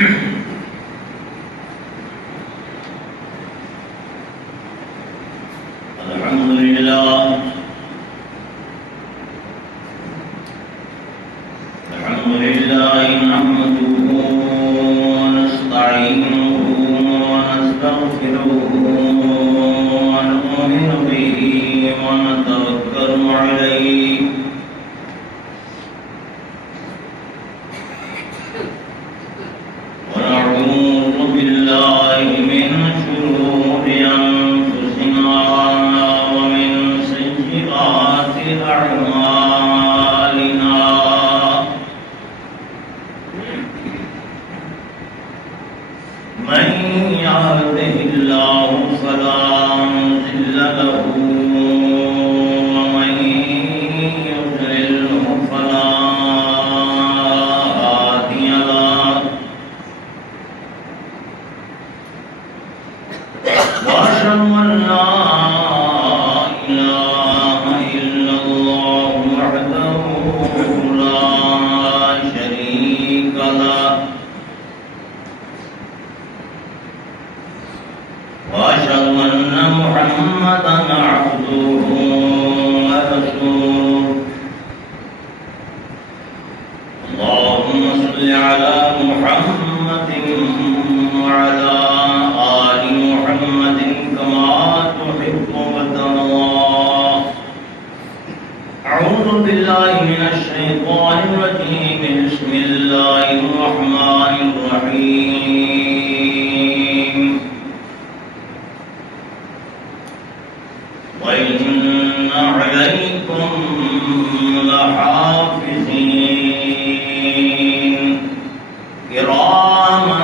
الحمد لله نحمده ونستعينه ونستغفره ونؤمن به ونتوكل عليه ونعوذ بالله من شرور أنفسنا ومن سيئات أعمالنا من يهده الله فلا مضل له ومن يضلله فلا هادي له وأشهد أن لا إله إلا الله وحده لا شريك له وأشهد أن محمدا عبده ورسوله اللهم صل على محمد وعلى آل محمد كما تحب وترضى أعوذ بالله من الشيطان الرجيم بسم الله الرحمن الرحيم وإن عليكم لحافظين كراما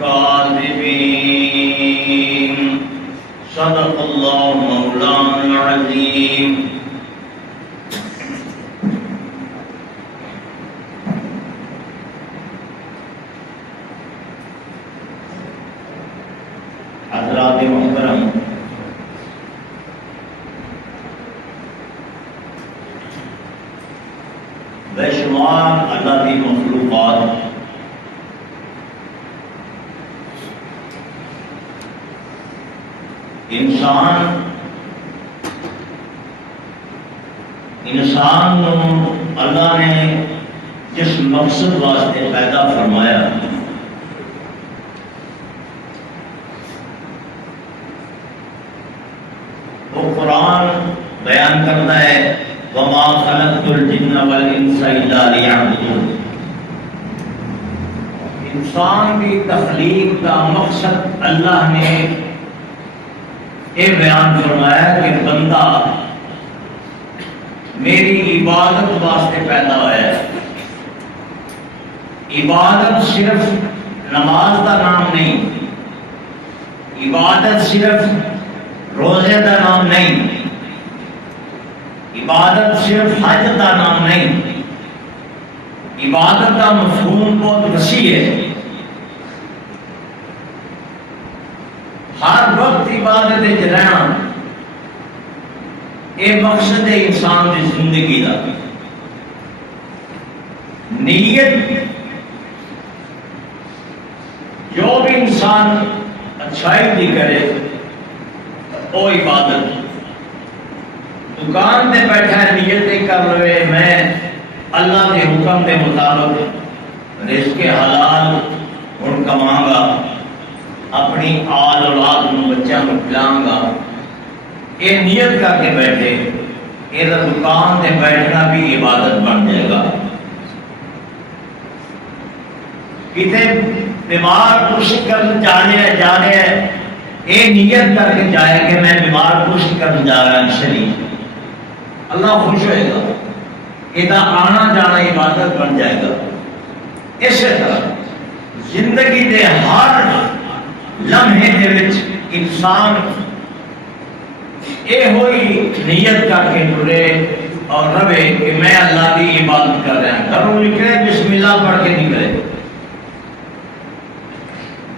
كاتبين صدق الله مولانا العظيم حضرات محترم، بے شمار اللہ کی مخلوقات انسان اللہ نے جس مقصد واسطے پیدا فرمایا وہ قرآن بیان کرتا ہے وما خلقت الجن والانس الا ليعبدون. انسان کی تخلیق کا مقصد اللہ نے یہ بیان فرمایا کہ بندہ میری عبادت واسطے پیدا ہوا ہے. عبادت صرف نماز کا نام نہیں، عبادت صرف روزے کا نام نہیں، عبادت صرف حج کا نام نہیں. عبادت کا مفہوم بہت وسیع ہے. ہر وقت عبادت رہنا یہ مقصد ہے انسان کی زندگی کا. نیت جو بھی انسان اچھائی کی کرے وہ عبادت. دکان پہ بیٹھا نیت کر لے میں اللہ کے حکم کے مطابق رزق حلال ہوں کماں گا، اپنی آل اولاد بچوں کو پلاؤں گا، یہ نیت کر کے بیٹھے یہ دکان پہ بیٹھنا بھی عبادت بن جائے گا. کتنے بیمار پرسی کرنے جا رہے ہیں یہ نیت کر کے جائے کہ میں بیمار پرسی کرنے جا رہا ہوں شریف، اللہ خوش ہوئے گا. یہ آنا جانا عبادت بن جائے گا. اسی طرح زندگی دے ہر لمحے دے وچ انسان یہ ہوئی نیت کر کے ٹرے اور رہے کہ میں اللہ کی عبادت کر رہا ہوں. گھروں نکلے بسم اللہ پڑھ کے نکلے،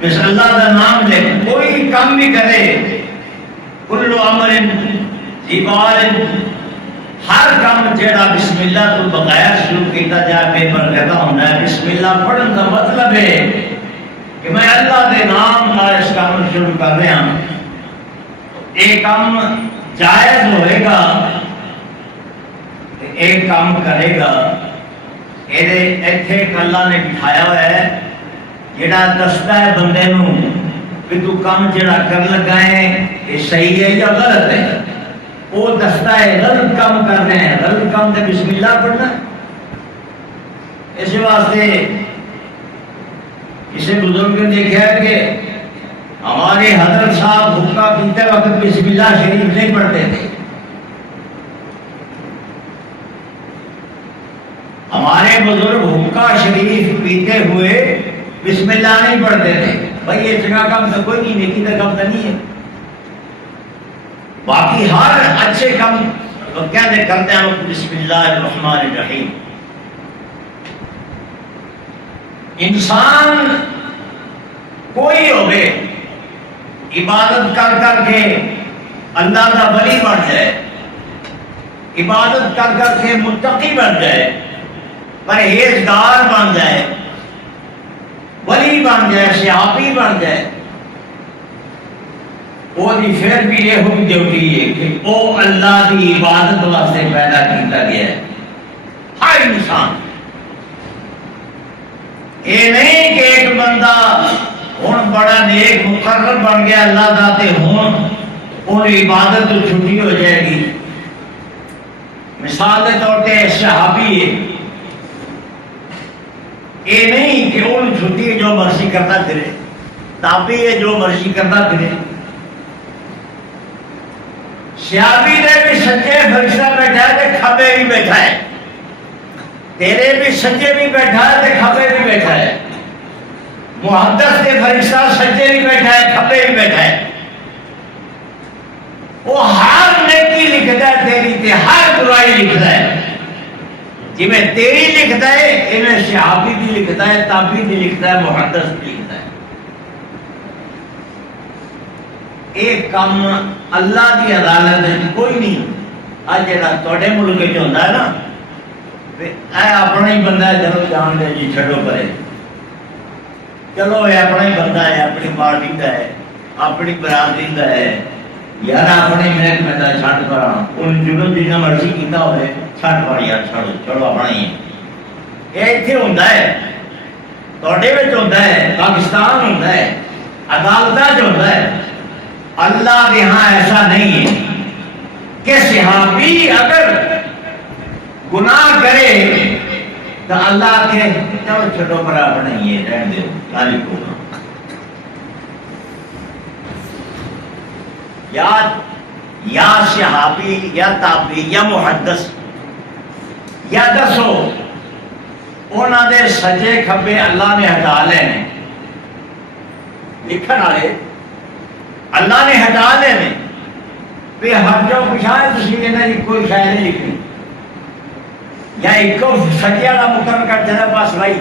بسم اللہ کا نام لے، کوئی کام بھی کرے کل امر جبال ہر کام جڑا بسم اللہ تو بغیر شروع کیتا جائے بے برکت ہونا ہے. بسم اللہ پڑھن کا مطلب ہے کہ میں اللہ کے نام نال اس کام شروع کر رہا ہوں. ایک کام جائز ہوئے گا، ایک کام کرے گا. ایتھے اللہ نے بٹھایا ہوا ہے جڑا دستا ہے بندے نو کہ تو کام جڑا کر لگا ہے یہ صحیح ہے یا غلط ہے. وہ دستا ہے غلط کام کر رہے ہیں، غلط کام سے بسم اللہ پڑھنا. اس واسطے کسی بزرگ نے دیکھا ہے کہ ہمارے حضرت صاحب حقہ پیتے وقت بسم اللہ شریف نہیں پڑھتے تھے. ہمارے بزرگ حقہ شریف پیتے ہوئے بسم اللہ نہیں پڑھتے تھے. بھائی یہ جگہ کام تو کوئی نہیں، نیکی کا کام تو نہیں ہے. باقی ہر اچھے کام کیا کرتے ہیں بسم اللہ الرحمن الرحیم. انسان کوئی ہوگے عبادت کر کر کے اللہ کا ولی بن جائے، عبادت کر کر کے متقی بن جائے، پرہیزگار بن جائے، ولی بن جائے، صحابی بن جائے، وہ پھر بھی یہ ڈیوٹی ہے کہ وہ اللہ کی عبادت واسطے پیدا کیتا گیا ہے. ہر انسان یہ نہیں کہ ایک بندہ ہوں بڑا نیک مقرر بن گیا اللہ کا تے ہوں ان عبادت تو چھٹی ہو جائے گی. مثال کے طور پہ صحابی ہے، یہ نہیں کہ ان چھٹی جو مرضی کرتا پھرے. تابعی ہے جو مرضی کرتا پھرے. صحابی نے بھی سجے فرشتہ بیٹھا ہے تے کھبے بھی بیٹھا ہے، تیرے بھی سجے بھی بیٹھا ہے تے کھبے بھی بیٹھا ہے. محدث کے فرشتہ سجے بھی بیٹھا ہے کھبے بھی بیٹھا ہے. وہ ہر نیکی لکھتا ہے تیری تے ہر برائی لکھتا ہے. جی میں تیری لکھتا ہے انہیں صحابی بھی لکھتا ہے، تابعی بھی لکھتا ہے، محدث بھی لکھتا ہے. ایک کام اللہ کی عدالت کوئی نہیں. آج جڑا تھوڑے ملک چ ہوتا ہے نا اے اپنا ہی بندہ ہے، چلو جان دے جی چھڈو پرے، چلو یہ اپنا ہی بندہ ہے، اپنی پارٹی کا ہے، اپنی برادری کا ہے، یار اپنے محکمے کا چھڈ پر ان جرم جتنا مرضی کیتا ہوئے چھڈ پر یار چھڑو چھڑو اپنا ہی ہے. یہ اتنے ہوتا ہے، تھوڑے میں ہوتا ہے، پاکستان ہوتا ہے، عدالتیں ہوتا ہے. اللہ کے ہاں ایسا نہیں ہے کہ صحابی اگر گناہ کرے تو اللہ کے چلو چھوٹو پر اپنا ہی ہے رہن دو غالب کو. یا صحابی یا تابعی یا محدث یا دسو انہوں نے سجے کھبے اللہ نے ہٹا لے لکھن والے اللہ نے ہٹا لے بھی ہٹ جاؤ پچھائے تھی کی کوئی شاید نہیں لکھنی یا ایک سجے والا مقرر کر دینا بس بھائی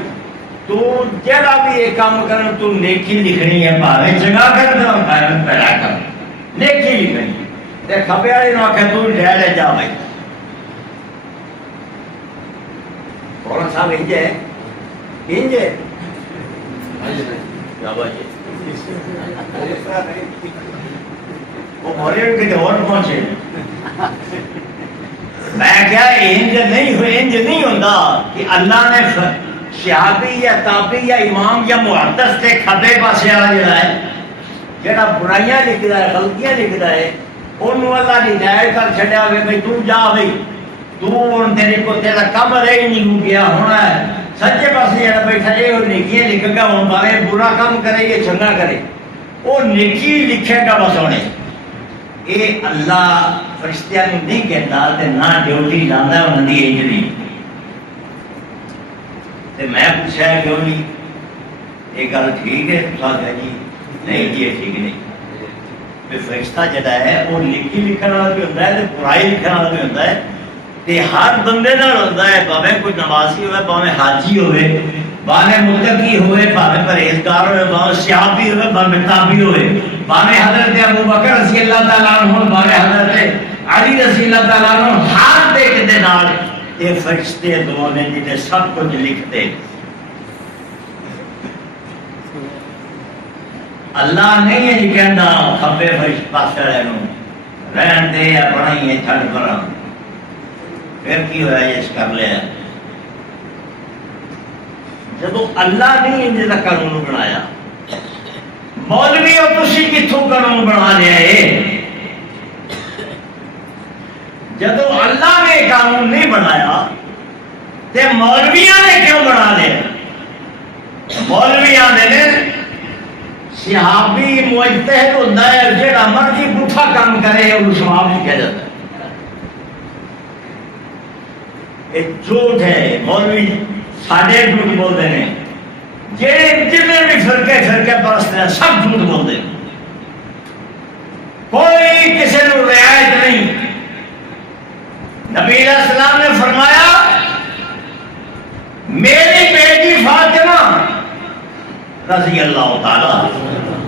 تو جڑا بھی یہ کام کرنا تو نیکی لکھنی ہے، بھاوے جگہ کر دو بھاوے پیدا کر نیکی لکھنی ہے. کھبے والے نو آخر تو لے لے جا بھائی. مولانا صاحب انج ہے انج ہے کیا بات ہے وہ مولوی کے اور پہنچے. میں کیا انج نہیں ہوتا کہ اللہ نے صحابی یا تابعی یا امام یا محدث کے کھبے پاسے والا جڑا ہے جڑا برائیاں لکھتا ہے غلطیاں لکھتا ہے انہوں اللہ نے ہدایت کر چھڈیا ہوئے بھائی تو جا بھائی تو ہن تیرے کو تیرا کم رہ نہیں گیا ہونا ہے. سچے پاسے جڑا بیٹھا ہے وہ نیکیاں لکھے گا، ہن بھاوے برا کام کرے یا چنگا کرے وہ نیکی لکھے گا بس ہونے. یہ اللہ فرشتیاں نہیں کہتا تے نہ ڈیوٹی لانا انہوں کی انجری. میں پوچھا کیوں نہیں یہ گل ٹھیک ہے؟ جی نہیں جی ٹھیک نہیں. فرشتہ جڑا ہے وہ نیکی لکھن والا بھی ہوتا ہے برائی لکھن والا بھی ہوتا ہے. ہر بندے نال ہوتا ہے، بھاوے کوئی نمازی ہوئے، بھاوے حاجی ہوئے، بھاوے متقی ہوئے، بھاوے پرہیزگار ہوئے، بھاوے صحابی ہوئے، بھاوے تابعی ہوئے، بھاوے حضرت ابو بکر رضی اللہ تعالیٰ عنہ، بھاوے حضرت علی رضی اللہ تعالیٰ عنہ ہاتھ دیکھتے نال یہ فرشتے دو نے جنہیں سب کچھ لکھتے. اللہ نہیں ہے جی کہنا کھبے فرشت پاس والے نو رہن دے یا بنائیے چھڑ کر پھر کی ہوا یہ کر لیا. جب اللہ نہیں انجے کا قانون بنایا مولوی اور تسی کتوں قانون بنا لیا ہے. جب اللہ نے قانون نہیں بنایا تے مولویاں نے کیوں بنا لیا؟ مولویاں نے صحابی مجتہد ہوتا ہے جہاں مرضی پٹھا کام کرے وہ ثواب نہیں کہا جاتا. یہ جھوٹ ہے. مولوی ساڈے جھوٹ بولتے ہیں جتنے بھی فرقے پرست ہیں سب جھوٹ بولتے ہیں. کوئی کسی کو رعایت نہیں. نبی علیہ السلام نے فرمایا میری بیٹی فاطمہ رضی اللہ تعالی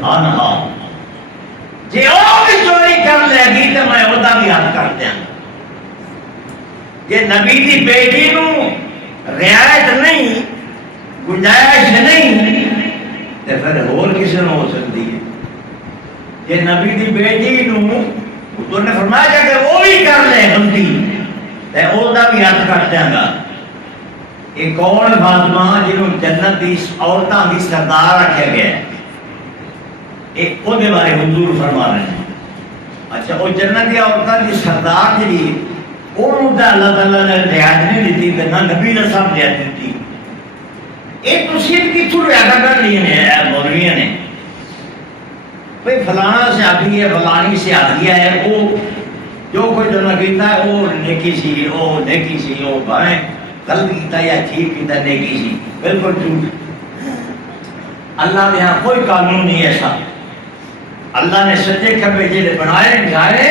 عنہا جی وہ بھی چوری کر لے گی تو میں وہ بھی حد کر دیا. جی نبی کی بیٹی نو رعایت نہیں گنجائش نہیں تو پھر اور کسی نے ہو سکتی ہے. جی نبی کی بیٹی نو تو نے فرمایا کہ وہ بھی کر لے غلطی تو وہ بھی حد کر دیا گا. ایک کون فاطمہ جنہوں جنت کی عورتوں کی سردار رکھا گیا ہے ایک وہ بارے حضور فرما رہے ہیں. اچھا وہ جنت کی عورتوں کی سردار جی انہوں تو اللہ تعالیٰ نے رعایت نہیں دیتی نہ نبی نے سب رعایت دیتی. یہ تصویر کتوں رعایت کر لی ہے مولویوں نے بھائی فلانا صحابی ہے فلانی صحابیہ ہے وہ جو کوئی جنہ کیتا ہے وہ نیکی سی وہ نیکی سی وہ بھائیں غلط کیتا یا ٹھیک کیتا نیکی سی بالکل جھوٹ. اللہ نے یہاں کوئی قانون نہیں ایسا. اللہ نے سجے کھبے جڑے بنائے بٹھائے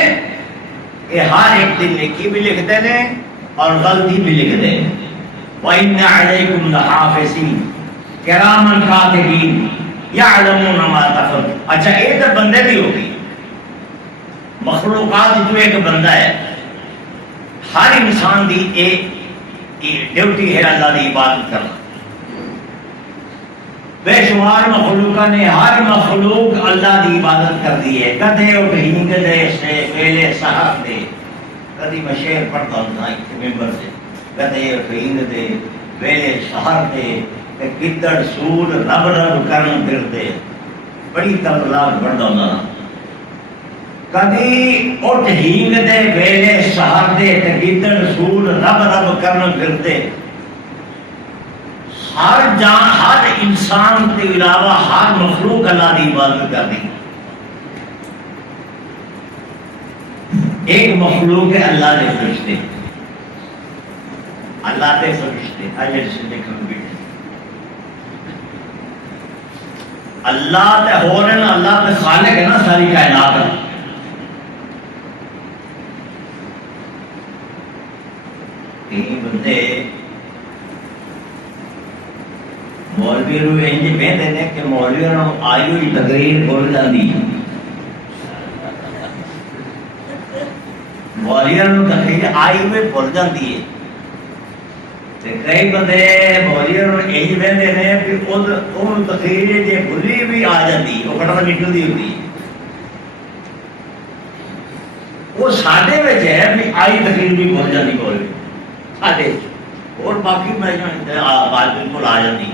یہ ہر ایک دن نیکی بھی لکھتے ہیں اور غلطی بھی لکھتے ہیں. وَإِنَّ عَلَيْكُمْ لَحَافِظِينَ كِرَامًا كَاتِبِينَ يَعْلَمُونَ مَا تَفْعَلُونَ. اچھا یہ تو بندے بھی ہوگی مخلوقات جو ایک بندہ ہے. ہر انسان دی ایک ڈیوٹی ہے اللہ کی عبادت کرنا. بے شمار مخلوقہ نے ہر مخلوق اللہ کی عبادت کر دی ہے. کدے اٹھ ہینگ دے سے ویلے سحر دے کدی میں شعر پڑھتا ہوں ممبر سے کدے اٹھ ہینگ دے ویلے سحر دے گدڑ سود رب رب کرن پھردے بڑی تلاب پڑھتا ہوں. کدی اٹھ ہینگ دے ویلے سحر دے گدڑ سود رب رب کرن پھردے. ہر جان ہر انسان کے علاوہ ہر مخلوق اللہ کی عبادت کرنی. ایک مخلوق ہے اللہ کے فرشتے. اللہ کے فرشتے اجر سے دیکھیں بیٹے اللہ تے ہو رہے نا اللہ تے خالق ہے نا ساری کائنات ہے. کئی بندے مولوی رو انج بہتے ہیں کہ مولوی آئی ہوئی تقریر بول جاتی مولوی تقریر آئی ہوئی بول جاتی ہے. کئی بندے مولوی انج بہتے ہیں کہ ان تقریر جی بھلی بھی آ جاتی وہ فٹافٹ نکلتی ہوتی. وہ ساڈے میں ہے بھی آئی تقریر بھی بول جاتی مولوی ساڈے اور باقی میں بات بالکل آ جاتی.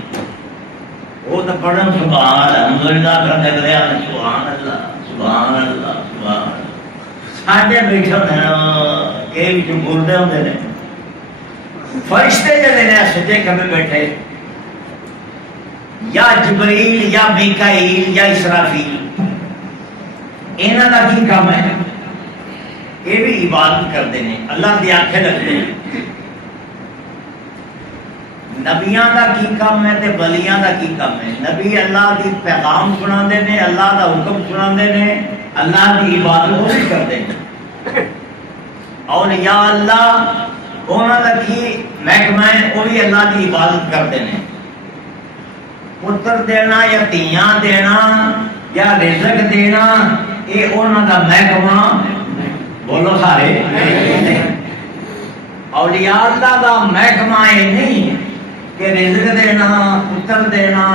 وہ تو پڑھن سبحان الحمدللہ کرتے کرے سبحان اللہ سبحان اللہ سبحان اللہ. ساڈے بیٹھے ہوتے ہیں کہ جو بولتے ہوتے ہیں فرشتے جڑے نے سجے کھبے بیٹھے یا جبرائیل یا میکائیل یا اسرافیل انہاں دا کی کام ہے؟ یہ بھی عبادت کرتے ہیں اللہ کی آنکھیں رکھتے ہیں. نبیاں دا کی کام ہے تے ولیاں دا کی کام ہے؟ نبی اللہ دی پیغام سناندے نے اللہ دا حکم سناندے نے اللہ دی عبادت وہ بھی کرتے ہیں. اور یا اللہ انہاں دا کی محکمہ ہے وہ بھی اللہ دی عبادت کرتے ہیں. پتر دینا یا تیاں دینا یا رزق دینا یہ انہاں دا محکمہ بولو سارے اولیاء اللہ دا محکمہ یہ نہیں کہ رزق دینا، پتر دینا،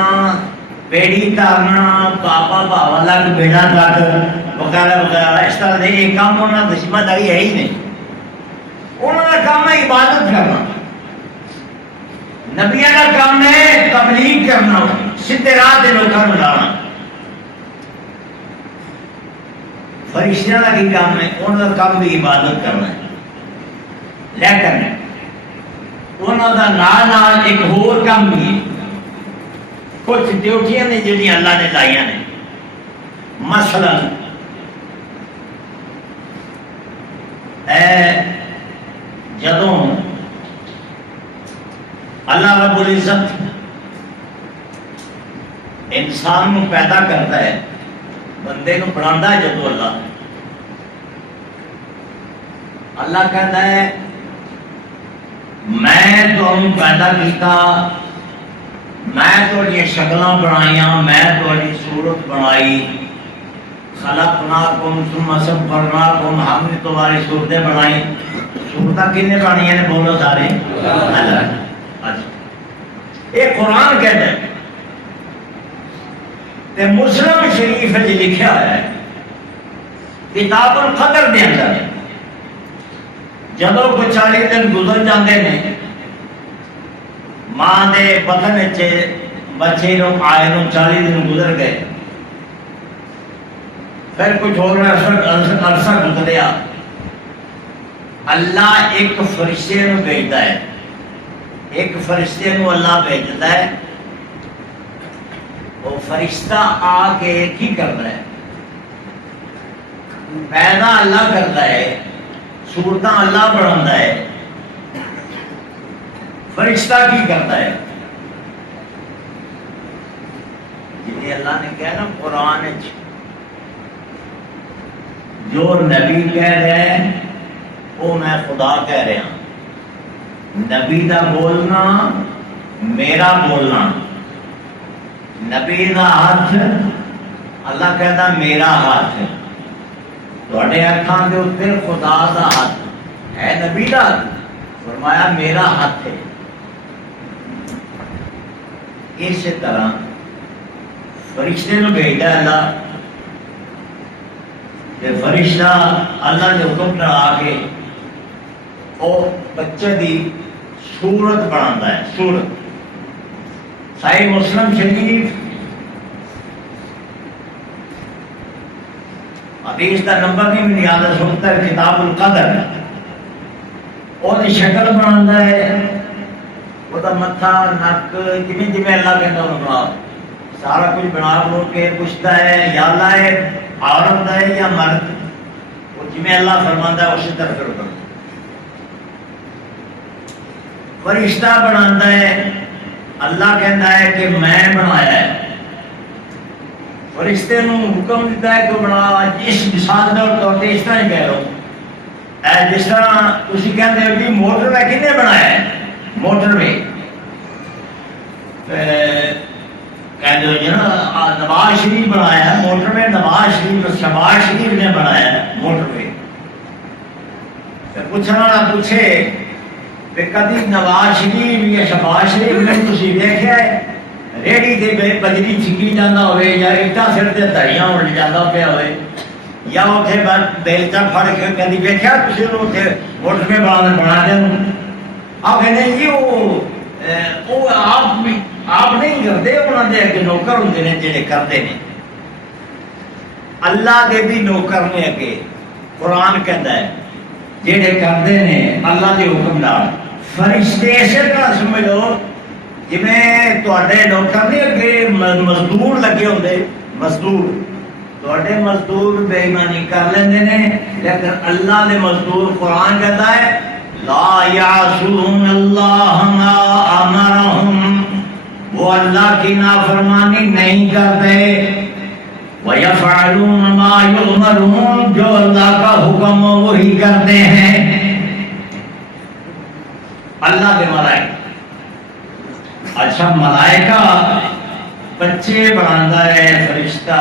بیڑی تارنا، پاپا بھاوا لگ بیڑا تک وغیرہ وغیرہ، اس طرح دے یہ کام ہونا ذمہ داری ہے ہی نہیں. انہوں کا کام ہے عبادت کرنا، نبیوں کا کام ہے تبلیغ کرنا، سیدھے راہ دے لوگوں کو لانا. فرشتوں کا کی کام ہے، انہوں کا کام بھی عبادت کرنا ہے. لیکن انہوں کا نال ایک اور کام بھی ہے، کچھ ڈیوٹیاں نے جنہیں اللہ نے لائیاں نے. مثلا جدوں اللہ رب العزت انسان کو پیدا کرتا ہے، بندے کو بناتا ہے، جدو اللہ کہتا ہے میں تمہیں پیدا کیتا، میں تھوڑی شکلاں بنائیاں، میں تھوڑی صورت بنائی، خلقناکم ثم صورناکم، ہم نے تمہاری صورتیں بنائی. صورتیں کنے بنائی ہیں؟ بولو سارے اللہ. اچھا یہ قرآن کہتا ہے، تے مسلم شریف جی لکھا ہوا ہے کتاب القدر دے اندر جدوں کو 40 دن گزر جاندے نے، ماں دے بطن وچ بچے نو آئے نو 40 دن گزر گئے، پھر کچھ ہو گیا، عرصہ گزریا، اللہ ایک فرشتے نو بھیجتا ہے، ایک فرشتے نو اللہ بھیجتا ہے. وہ فرشتہ آ کے کی کرتا ہے؟ پیدا اللہ کرتا ہے، صورتاں اللہ بناتا ہے. فرشتہ کی کرتا ہے؟ جی اللہ نے کہا نا قرآن جو نبی کہہ رہے ہیں وہ میں خدا کہہ رہا ہوں. نبی دا بولنا میرا بولنا، نبی دا ہاتھ اللہ کہتا میرا ہاتھ، تھوڑے ہاتھاں دے اوپر خدا دا ہاتھ ہے، نبی دا فرمایا میرا ہاتھ ہے. اس طرح فرشتے نو بھیجا اللہ، تے فرشتہ اللہ کے حکم نال آ کے او بچے دی صورت بناتا ہے. صورت صحیح مسلم شریف حدیث کا نمبر نہیں مجھے یاد ہے، 70 کتاب القدر. اور شکل بناتا ہے، وہ متھا نک جی جی اللہ کہتا انہوں بنا، سارا کچھ بنا بنو کے پوچھتا ہے یا اللہ ہے عورت ہے یا مرد، وہ جی اللہ فرماتا ہے اسی طرح پھر کرتا. فرشتہ بناتا ہے، اللہ کہتا ہے کہ میں بنایا ہے. فرشتے نو حکم دیتا ہے کہ بنا. اس مثال کے طور پہ اس طرح ہی کہہ لو، جس طرح تھی کہتے ہو کہ موٹر وے کنے بنایا ہے؟ موٹر وے کہتے ہو جی نا نواز شریف بنایا ہے موٹر وے، نواز شریف شہباز شریف نے بنایا ہے موٹر وے. پوچھنے والا پوچھے کہ کدی نواز شریف یا شہباز شریف نے تھی دیکھا ہے ریڑی سے بجری چھکی جانا ہوئے یا اٹا سر سے دھڑیاں اڑ جانا پیا ہوئے یا اتنے بیلچہ پھڑ کے کدی دیکھا تھی اتنے موٹر وے بنا دیں؟ آپ کہتے جی وہ آپ نہیں کرتے، انہوں نے اگے نوکر ہوتے ہیں جڑے کرتے ہیں. اللہ دے بھی نوکر نے اگے. قرآن کہتا ہے جڑے کرتے ہیں اللہ کے حکم نال. فرشتے اسی طرح سمجھ لو جی تے نوکر نہیں اگے مزدور لگے ہوتے، مزدور تے مزدور بے ایمانی کر لیندے نے، لیکن اللہ دے مزدور قرآن کہتا ہے لا یعصون اللہ ما امرہم، وہ اللہ کی نافرمانی نہیں کرتے. وَيَفْعَلُونَ مَا يُؤْمَرُونَ، جو اللہ کا حکم وہی کرتے ہیں. اللہ کے ملائکہ. اچھا ملائکہ بچے بناتا ہے، فرشتہ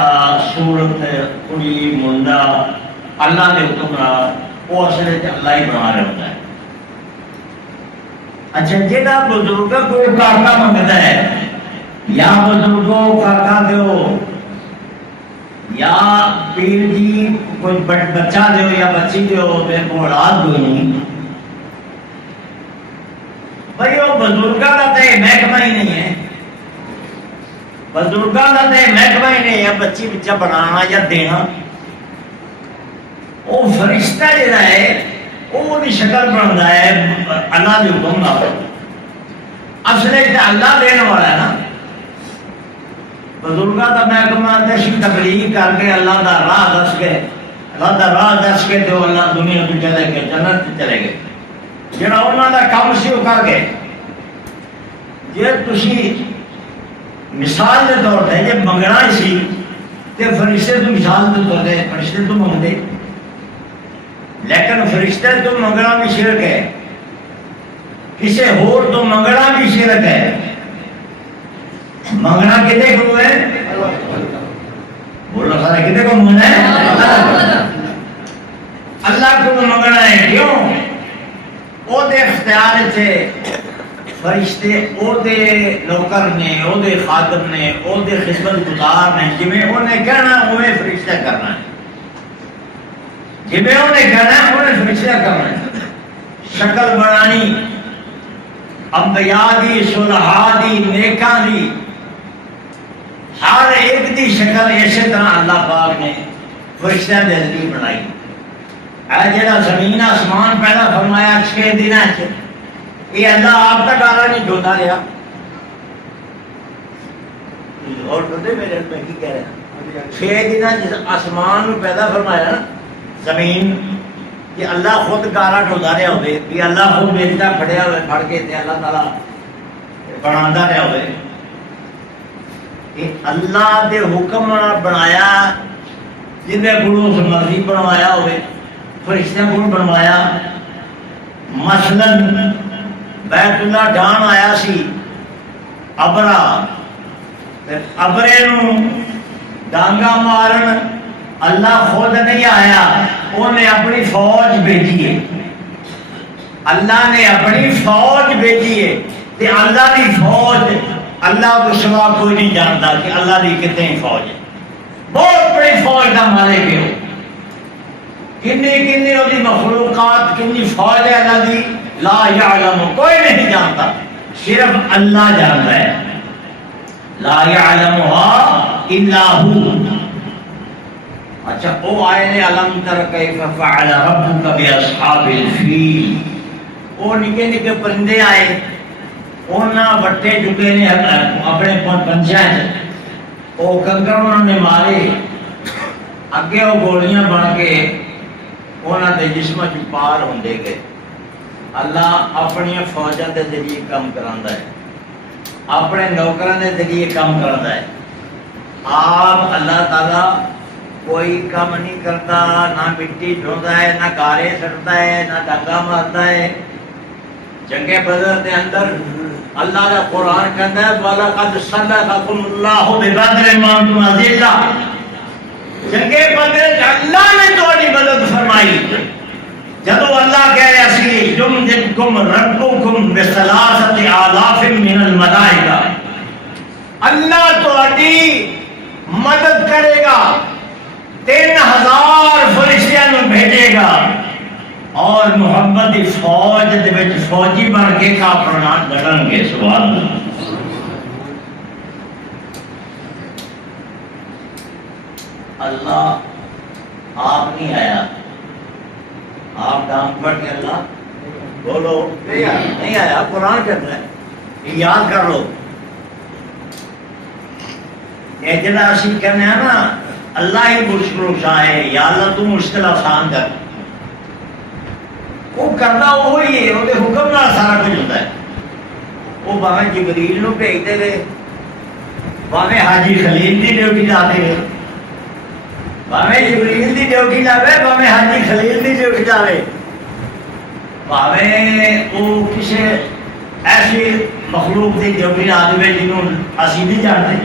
صورت کڑی منڈا اللہ کے حکم نال. وہ اصل اللہ ہی بنا رہا ہوتا ہے۔ اچھا جہاں بزرگ کوئی کاکا منگتا ہے یا بزرگوں کاکا دو یا پیر جی کوئی بچہ دو یا بچی دو میرے کو اولاد دو نہیں، بھائی وہ بزرگوں کا تو محکمہ ہی نہیں ہے، بزرگوں کا تو محکمہ ہی نہیں ہے بچی بچہ بنانا یا دینا۔ وہ فرشتہ جہاں ہے وہ شکل بنتا ہے اللہ کے حکم کا، اصل اللہ دینے والا ہے نا۔ بزرگوں کا محکمہ تبلیغ کر کے اللہ کا راہ دس کے اللہ کا راہ دس کے تو اللہ دنیا کو چلے گئے جنت چلے گئے، جہاں انہوں کا کام سی وہ کر کے جی تھی مثال کے طور پہ جی منگنا ہی سی تو فرشتے تو مثال کے طور پہ فرشتے تو منگتے، لیکن فرشتے تو منگنا بھی شرک ہے، کسی ہور تو منگنا بھی شرک ہے۔ منگنا کتے کو ہے؟ بولو سارا کتے کو منگنا ہے؟ اللہ کو منگنا ہے۔ کیوں؟ او دے اختیار سے فرشتے او دے نوکر نے، او دے خادم نے، او دے خدمت گزار نے، جویں انہیں کہنا اوے فرشتہ کرنا ہے، جویں انہیں کہنا انہیں فرشتہ کرنا ہے۔ شکل بنانی انبیاء دی، صلحاء دی، نیکاں دی، ہر ایک دی شکل اسی طرح اللہ پاک نے فرشتہ دے ذریعے بنائی۔ اے جڑا زمین آسمان پیدا فرمایا 6 دنوں سے، یہ اللہ آپ کا گارا نہیں جوتا رہا، اور پتہ میرے میں کی کہہ رہا 6 دنوں آسمان پیدا فرمایا نا زمین، کہ اللہ خود گارا ڈھوتا رہا ہوئے، کہ اللہ خود بیچتا پھڑیا ہوئے پھڑ کے تے اللہ تعالیٰ بناتا رہا ہوئے، کہ اللہ دے حکم بنایا، جن نے گروہ سے مرضی بنوایا ہوئے، فرشتے کو بنوایا۔ مثلا بیت اللہ ڈان آیا سی ابرا، ابرے نو ڈانگا مارن اللہ خود نہیں آیا، انہیں اپنی فوج بھیجی ہے، اللہ نے اپنی فوج بھیجی ہے، کہ اللہ کی فوج اللہ کو سوا کوئی نہیں جانتا کہ اللہ کی کتنی فوج ہے، بہت بڑی فوج کا مالک ہے، کنی وہ مخلوقات کنی فوج ہے اللہ کی، لا یعلم کوئی نہیں جانتا، صرف اللہ جانتا ہے، لا یعلمها الا هو۔ اچھا او آئے نے علم تر کیف فعل ربک باصحاب الفیل، وہ نکے نکے پرندے آئے، انہاں وٹے چکے نے اپنے پنچیاں چ، وہ کنکر انہوں نے مارے، اگے وہ گولیاں بن کے انہاں دے جسم چ پار ہوندے گئے۔ اللہ اپنی فوجاں دے ذریعے کام کراندا ہے، اپنے نوکراں دے ذریعے کام کراندا ہے۔ آپ اللہ تعالیٰ کوئی کام نہیں کرتا، نہ مٹی ڈھوندا ہے، نہ گارے سٹتا ہے، نہ ڈنگا مارتا ہے۔ جنگ بدر کے اندر اللہ کا قرآن کہتا ہے وَلَقَدْ صَدَقَكُمُ اللَّهُ بِبَدْرٍ وَأَنْتُمْ أَذِلَّةٌ، جنگ بدر اللہ نے تمہاری مدد فرمائی، جدو اللہ کہہ رہا سی يُمْدِدْكُمْ رَبُّكُمْ بِثَلَاثَةِ آلَافٍ مِّنَ الْمَلَائِكَةِ، اللہ تمہاری مدد کرے گا، 3000 فرشتیاں بھیجے گا، اور محمد کی فوج دے وچ فوجی بن کے کافر نال لڑن گے۔ سبحان اللہ۔ اللہ آپ نہیں آیا، آپ ڈانگ پڑ کے اللہ بولو نہیں آیا، قرآن کہتا ہے، یہ یاد کر لو۔ یہ جڑا اسی کہنے ہیں نا اللہ ہی مشکل کشا ہے، یا اللہ تو مشکل آسان کر، وہ کرنا وہی ہے، وہ حکم نال سارا کچھ ہوتا ہے۔ وہ باویں جبریل نو بھیجتے رہے، باویں حاجی خلیل دی ڈیوٹی لاتے رہے، باویں جبریل دی ڈیوٹی لاوے، باویں حاجی خلیل دی ڈیوٹی لاوے، باویں وہ کسی ایسی مخلوق دی ڈیوٹی لا دے جنہوں اسی نہیں جانتے،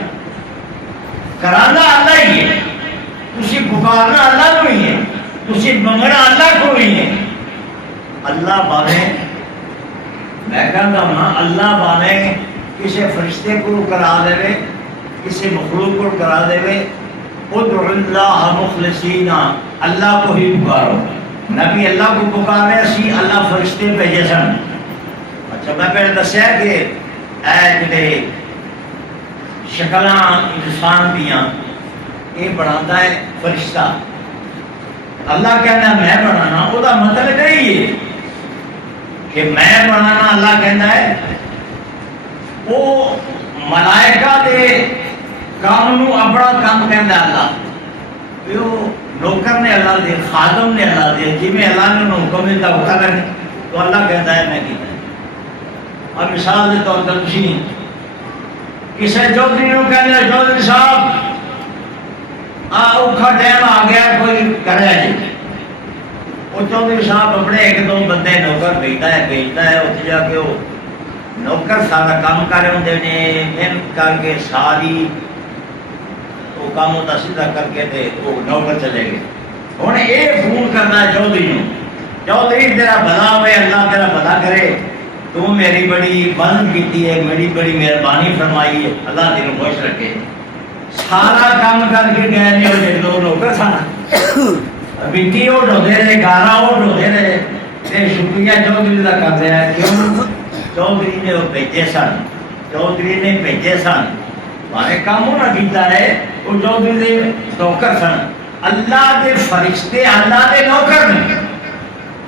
کرانا اللہ ہی ہے، تسی پکارنا اللہ کو ہی ہے، تسی منگنا اللہ کو ہی ہے. اللہ بانے میں کہتا ہوں نا اللہ بانے کسی فرشتے کو کرا دے کسی مخلوق کو کرا دے ادعوا اللہ مخلصین اللہ کو ہی پکارو. نبی اللہ کو پکارے سی اللہ فرشتے بھیجے سن. اچھا میں پہلے دسیا کہ اے جڑے شکلاں انسان دیاں یہ بناتا ہے فرشتہ. اللہ کہنا میں بنانا وہ مطلب یہی ہے کہ میں بنانا. اللہ کہنا ہے وہ ملائکہ دے کام نو اپنا کام کہنا اللہ وہ نوکر نے اللہ دے خادم نے اللہ دے جی میں اللہ نے حکم دیتا وہ کرنے تو اللہ کہتا ہے میں کیتا ہے. اور مثال دے طور پر تھی کسی چودھری نو کہنا چودھری صاحب اوکھا ٹائم آ گیا کوئی کرے جی. وہ چودھری صاحب اپنے ایک دو بندے نوکر بھیجتا ہے اتنے جا کے وہ نوکر سارا کام کر رہے ہوں نے محنت کر کے ساری وہ کام ہوتا سیدھا کر کے تے وہ نوکر چلے گئے. ہوں یہ فون کرنا ہے چودھری نو چودھری تیرا بھلا ہوئے اللہ تیرا بھلا کرے تو میری بڑی مدد کی ہے میری بڑی مہربانی فرمائی ہے اللہ تین خوش رکھے. سارا کام کر کے گئے نہیں ہوتے دو نوکر سارا مٹی وہ ڈھوتے رہے گارا وہ ڈھوتے رہے شکریہ چودھری کا کر رہا ہے. کیوں چودھری نے وہ بھیجے سن چودھری نے بھیجے سن ہمارے کام نہ کیتا ہے وہ چودھری دے نوکر سن. اللہ دے فرشتے اللہ دے نوکر نے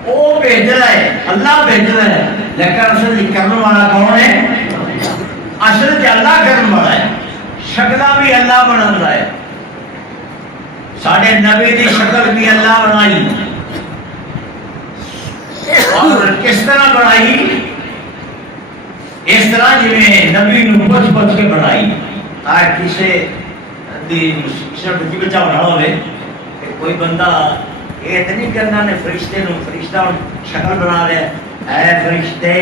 وہ بھیج رہا ہے اللہ بھیج رہا ہے لیکن اصل کرنے والا کون ہے؟ اصل اللہ کرنے والا ہے. شکلہ بھی اللہ بنا رہا ہے. ساڑھے نبی دی شکل بھی اللہ بنائی اور کس طرح بنائی اس طرح جی میں نبی نو پچ پچ کے بنائی تاکہ کسی بچی بچہ بنا ہوئے کہ کوئی بندہ یہ تو نہیں کرنا نے فرشتے نو فرشتہ شکل بنا رہے اے فرشتے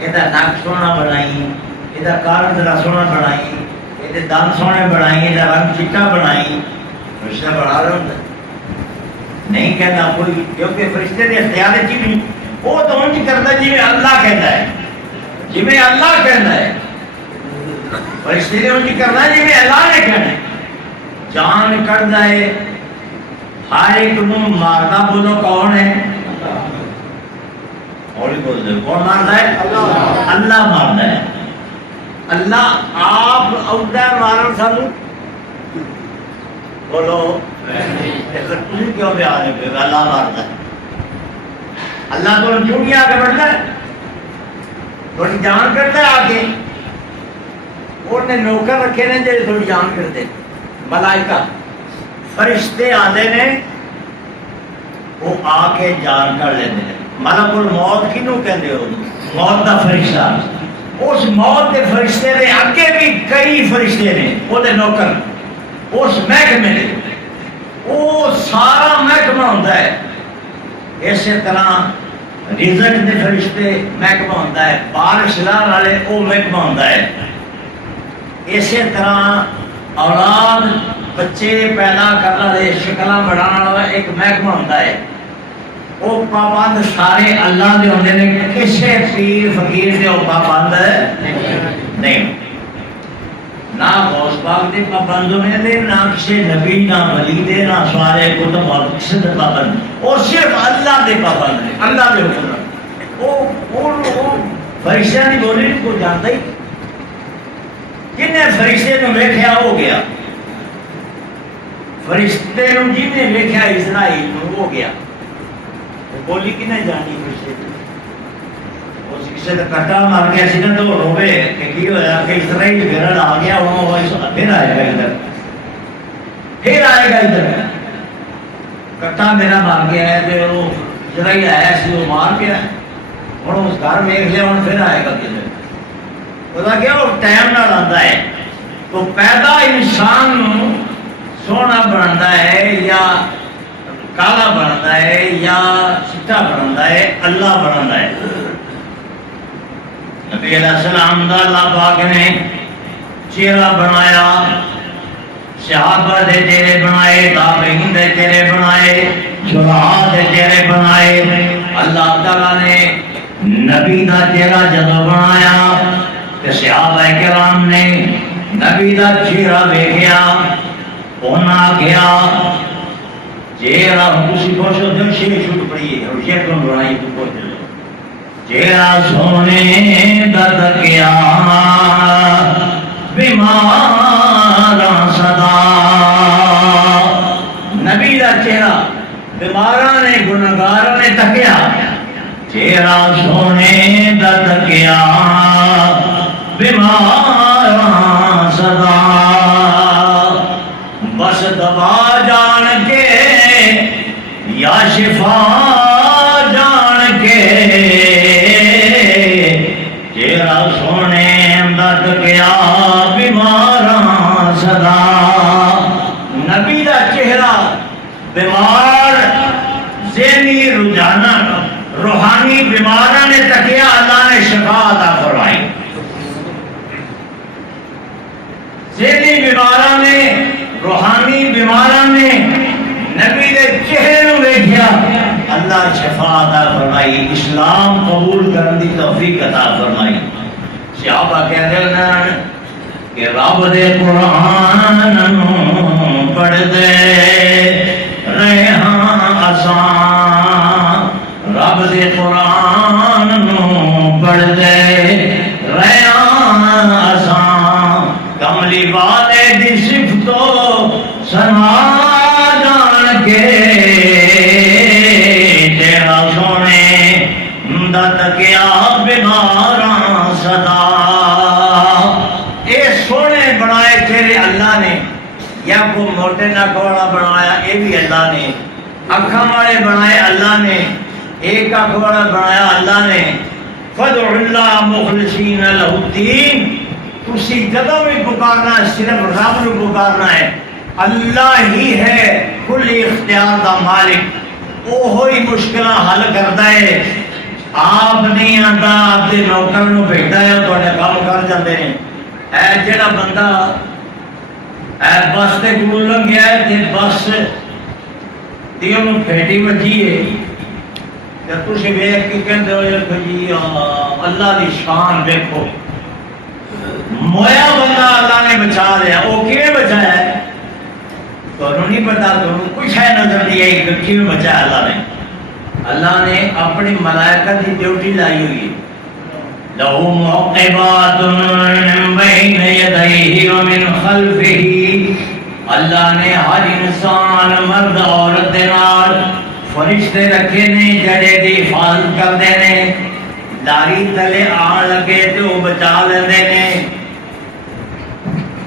یہ نک سونا بنائی یہ کار ذرا سونا بنائی یہ دن سونے بنائی یہ رنگ چٹا بنائی فرشتہ بنا رہا ہوتا نہیں کہنا کوئی کیونکہ فرشتے نے اختیار چیز نہیں وہ تو ان کی کرتا جی میں اللہ کہتا ہے جی میں اللہ کہنا ہے. فرشتے نے ان کی کرنا ہے جی میں اللہ نے کہنا ہے. جان کرتا ہے ہر ایک نو مارتا بولو کون ہے؟ ہولی بول دے کون مارتا ہے؟ اللہ مارتا ہے. اللہ آپ اودا مارن سانو بولو تم کیوں بھی آ رہے پہ اللہ مارتا ہے. اللہ تو چوٹی آ کے بڑھتا ہے تھوڑی جان کرتا ہے آگے انہیں نوکر رکھے نے جی تھوڑی جان کرتے ملائکہ فرشتے آتے نے وہ آ کے جان کر لیتے ہیں. ملک الموت کنوں کہتے ہو؟ موت کا فرشتہ. اس موت کے فرشتے نے اگے بھی کئی فرشتے نے وہ نوکر اس محکمے نے وہ سارا محکمہ ہوتا ہے. اسی طرح رزق کے فرشتے محکمہ ہوتا ہے بارش لانے والے وہ محکمہ ہوتا ہے. اسی طرح اولاد بچے پیدا کرنے والے شکلاں بنانے والا ایک محکمہ ہوتا ہے. وہ پابند سارے اللہ دے ہوندے نے کسی پیر فقیر دے وہ پابند نہیں. نہ غوث پاک دے پابند ہونے دے نہ کسی نبی نہ ولی دے نہ سارے کتب اور کسی دے پابند اور صرف اللہ دے پابند ہے. اللہ دے حکم وہ فرشتہ نہیں بولے کو جانتا ہی جن فرشتے نے ویکھیا ہو گیا. فرشتے نے جن نے ویکھیا اسرائیل ہو گیا. بولی کی نہیں جانی فرشتے اس کسی نے کٹا مار گیا سی تو روے کہ کی ہوا کہ اسرائیل گھر آ گیا پھر آئے گا ادھر پھر آئے گا ادھر کٹا میرا مار گیا ہے تو وہ اسرائیل آیا سی وہ مار گیا ہوں اس گھر ویک لیا ہوں پھر آئے گا کدھر پتا کیا وہ ٹائم نہ آتا ہے. تو پیدا انسان سونا بنتا ہے یا کالا بنتا ہے یا چٹا بنتا ہے اللہ بنتا ہے. نبی علیہ السلام دا اللہ پاک نے چہرہ بنایا صحابہ دے چہرے بنائے تابعین دے چہرے بنائے شرحاء دے چہرے بنائے. اللہ تعالیٰ نے نبی دا چہرہ جدو بنایا کہ صحابہ کرام نے نبی دا چہرہ ویکھیا انہاں کیا چہرہ کسی پوچھو دن شیر چھوٹ پڑی ہے اور شیر کون بنائی تو پوچھ لے چہرہ سونے دا تکیا بیماراں صدا. نبی دا چہرہ بیماراں نے گنہگاراں نے تکیا چہرہ سونے دا تکیا بیماراں صدا. بس دوا جان کے یا شفا جان کے چہرہ سونے دا تکیا بیماراں صدا. نبی دا چہرہ بیمار ذہنی رجحانہ روحانی بیماراں نے تکیا اللہ نے شفا عطا فرمائی. ذہنی بیماراں نے روحانی بیماراں نے نبی دے چہرے نو ویکھیا اللہ شفا عطا فرمائی اسلام قبول کرنے دی توفیق عطا فرمائی. صحابہ کہندے ہیں کہ رب دے قرآن نو پڑھ دے رہے ہاں اساں رب دے قرآن نو پڑھ دے رہے ہاں اساں کملی والے دی صفتو سنا جان کے تیرا سونے دا تکیا بیماراں صدا. اے سونے بنائے تیرے اللہ نے یا کو موٹے ناک والا بنایا اے بھی اللہ نے. اکھاں والے بنائے اللہ نے ایک اکھ والا بنایا اللہ نے. فدع اللہ مخلصین لہ الدین. تسی جدوں بھی پکارنا صرف رب نو پکارنا ہے. اللہ ہی ہے کل اختیار دا مالک. وہی مشکلاں حل کرتا ہے. آپ نہیں آتا آپ دے نوکر نو بھیجتا ہے تھوڑے کام کر جاندے نے. اے جڑا بندہ اے بس تے کول لنگیا ہے تے بس دی اونوں پھیٹی وجی ہے تے تسی ویکھ کے کہندے ہو جی اللہ دی شان دیکھو. مویا بندہ اللہ نے بچا لیا. وہ کیویں بچایا ہے تمہیں نہیں پتا. تمہیں کچھ ہے نظر نہیں آئی کہ کیویں بچایا اللہ نے. اللہ نے اپنی ملائکہ کی ڈیوٹی لائی ہوئی ہے. لَهُ مُعَقِّبَاتٌ مِّن بَيْنِ يَدَيْهِ وَمِنْ خَلْفِهِ. اللہ نے ہر انسان مرد عورت دے نال فرشتے رکھے نے جڑے دی حفاظت کردے نے. داری تلے آن لگے تے وہ بچا لیندے نے.